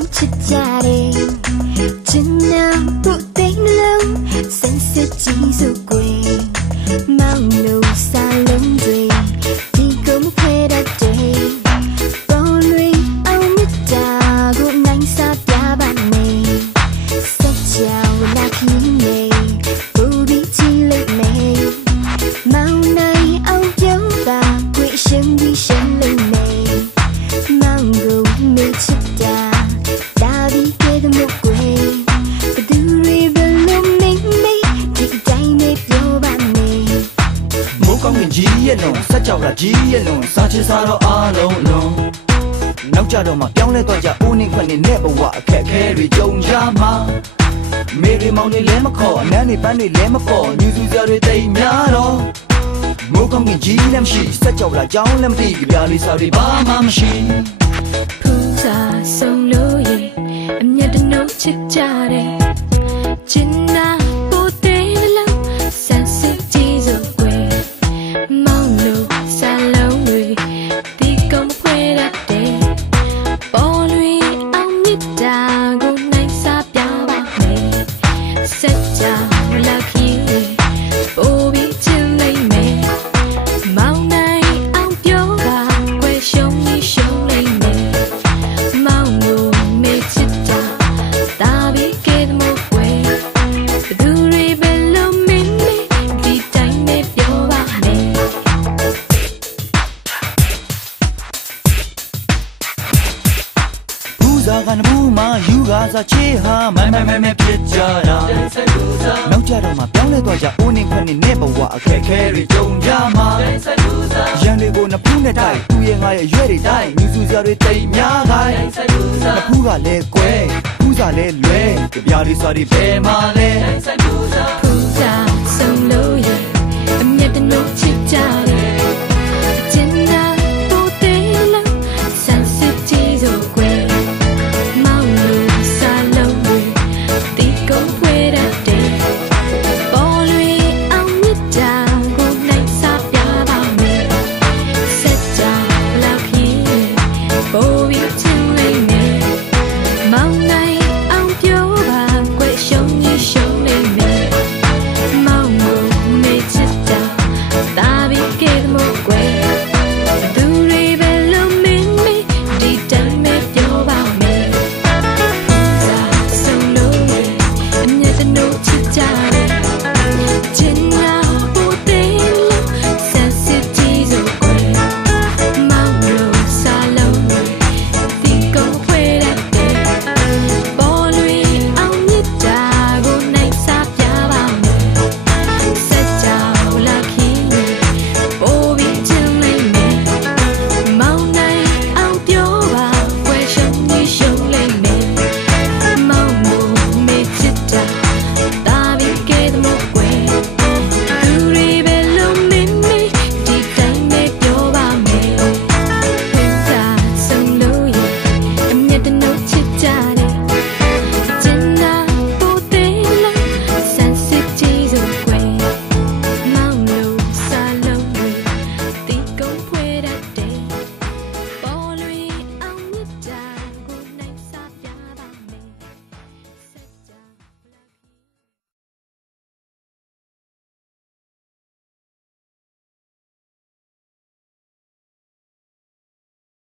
လို့ချစ်ကြတယ်ကျင်းနာဖို့တိတ်လုံးစင်စစ်ကြီးစုကွယ်မောင်လို့စားလုံးတွေဒီကုန်းခဲတတ်တယ်ပေါ်လွင်အောင်မြတ်တာကိုနိုင်စားပြပါမယ်စက်ကြောင်လာခင်းနေဘူပြီးချီလိုက်မယ်မောင်နိုင်အောင်ပြုံးပါခွေရှင်ပြီးရှင်လိုက်မယ်မောင်ကိုမေ့ချစ်တာဒါပြီးခဲ့တဲ့မို့ကွယ်ဘသူတွေဘလို့မိတ်မိတ်ဒီတိုင်းနဲ့ပြောပါမယ်မိုးကောင်းကင်ကြီးရဲ့လုံးစက်ကြောက်လာကြီးရဲ့လုံးစားချစ်စားတော့အားလုံးလုံးနောက်ကြတော့မှပြောင်းလဲတော့ကြဦးနေခွနဲ့နဲ့ဘဝအခက်ခဲတွေကြုံကြမှာမေရီမောင်နေလဲမခေါ်အနမ်းနေပန်းတွေလဲမပေါ်ညူစုစရာတွေတိတ်များတော့မိုးကောင်းကင်ကြီးလည်းမရှိစက်ကြောက်လာကြောင်းလည်းမသိကြပြလေးစားတွေဘာမှမရှိဖူးစားဆုံးလို့ရဲ့အမျက်တနှုတ်ချစ်ကြတယ်ကျင်းနာပိုသေးလို့ဆန်းစစ်ကြည့်စို့ကွယ်မောင်လို့စားလုံးတွေဒီကုန်းခွဲတတ်တယ်ပေါ်လွင်အောင်မြတ်တာကိုနိုင်စားပြပါမယ်စက်ကြောင်လာခင်းပိုပြီးချင်လိုက်မယ်မောင်နိုင်အောင်ပြောပါကွယ်ရှုံးပြီးရှုံးလိုက်မယ်မောင်ကိုမေ့ချစ်တာဒါပြီးခဲ့တဲ့မို့ကွယ်ဘသူတွေပဲလို့မင်းဒီတိုင်းနဲ့ပြောပါမယ်ဘူးစားကနဘူးမယူကားစားချေဟာမိုင်ဖြစ်ကြတာနောက်ကြတော့မှပြောင်းလဲတော့ကြဦးနေခွနဲ့နဲ့ဘဝအခက်ခဲတွေကြုံကြမှာရန်တွေကိုနဖူးနဲ့တိုက်သူရဲ့ငါရဲ့ရွက်တွေတိုက်မြူစုစရာတွေတိတ်များခိုင်းနဖူးကလည်းကွဲဖူးစားလည်းလွဲကြပြလေးစားတွေဘယ်မှာလဲဖူးစားဆုံးလို့ရဲ့အမျက်တနှုတ်ချစ်ကြတယ်